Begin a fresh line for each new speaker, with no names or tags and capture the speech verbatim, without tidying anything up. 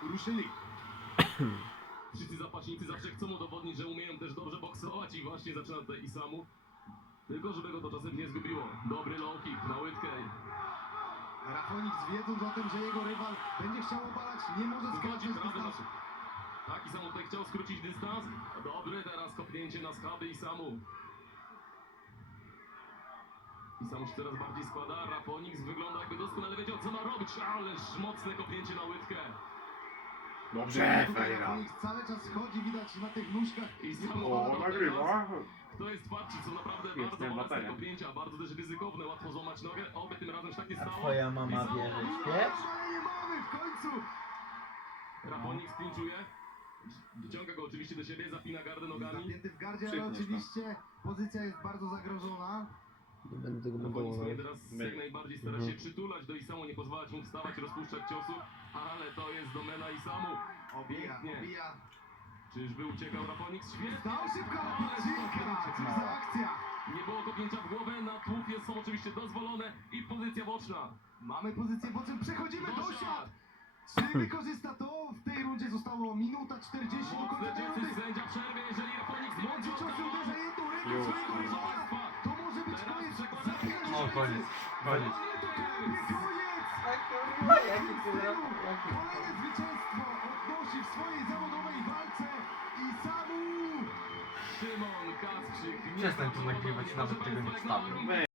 ruszyli. Wszyscy zapaśnicy zawsze chcą udowodnić, że umieją też dobrze boksować i właśnie zaczyna tutaj Isamu. Tylko żeby go to czasem nie zgubiło. Dobry low kick na łydkę.
Rafonix, wiedząc o tym, że jego rywal będzie chciał obalać, nie może skracać dystansu.
Tak, Isamu tutaj chciał skrócić dystans. Dobry teraz kopnięcie na schaby Isamu. Isamu się coraz bardziej składa. Rafonix wygląda jakby doskonale wiedział, co ma robić. Ależ mocne kopnięcie na łydkę.
Dobrze,
Tutaj
Fejra.
Rafonix cały czas chodzi, widać na tych nóżkach.
Isamu
O, nagrywa.
Kto jest twardszy, są naprawdę
Jestem
bardzo mocne
bateria.
kopnięcia, bardzo też ryzykowne, łatwo złamać nogę. Oby tym razem się tak nie
A
stało.
twoja mama
Isamu-
wie, że śpiesz?
Ale nie mamy w końcu!
Rafonix klinczuje. Wyciąga go oczywiście do siebie, zapina gardę nogami.
Zapięty w gardzie, ale
Przytniesz
oczywiście pozycja jest bardzo zagrożona.
Nie będę tego
Rafonix
budował.
powinien teraz
My.
jak najbardziej starać
Mhm.
się przytulać do Isamu, nie pozwalać mu wstawać, rozpuszczać ciosów. Ale to jest domena Isamu.
Obija,
Pięknie.
obija.
Czyżby uciekał Rafonix? Świetnie.
Stał szybko,
Ale
odcinka! Cóż
kopnięcie.
za akcja!
Nie było kopnięcia w głowę, na tłów jest są oczywiście dozwolone i pozycja boczna.
Mamy pozycję boczną, przechodzimy do
Dosiad.
siat! Czy wykorzysta to? W tej rundzie zostało minuta czterdzieści do
Mocne
końca tej
ciosy,
rundy.
sędzia przerwie, jeżeli Rafonix nie
Mądrzy
będzie
ciosy
oddawał.
uderza jedną ręką
Już.
swojego
Proszę
rywala.
Państwa,
To może być
teraz
koniec.
przekładamy-
Zapięcie
O, koniec. Koniec.
To prawie koniec!
A kurwa, jaki ty
Kolejne zwycięstwo odnosi w swojej zawodowej walce i Samu!
Szymon Kasprzyk.
Przestań tu nagrywać, nawet tego nie wstawię.